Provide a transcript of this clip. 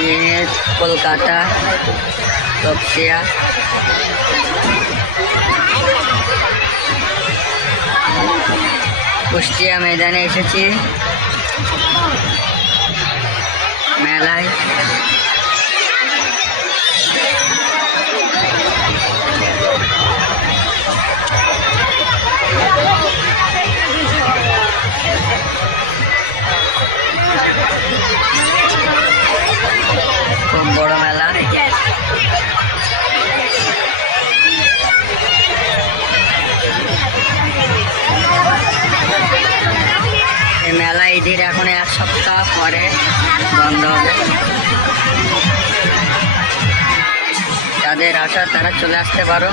ये है कोलकाता तपसिया। কুষ্টিয়া ময়দানে এসেছি মেলায়। খুব বড় মেলা। এই মেলা ঈদের এখন 1 সপ্তাহ পরে বন্ধ হবে। যাদের আশা তারা চলে আসতে পারো।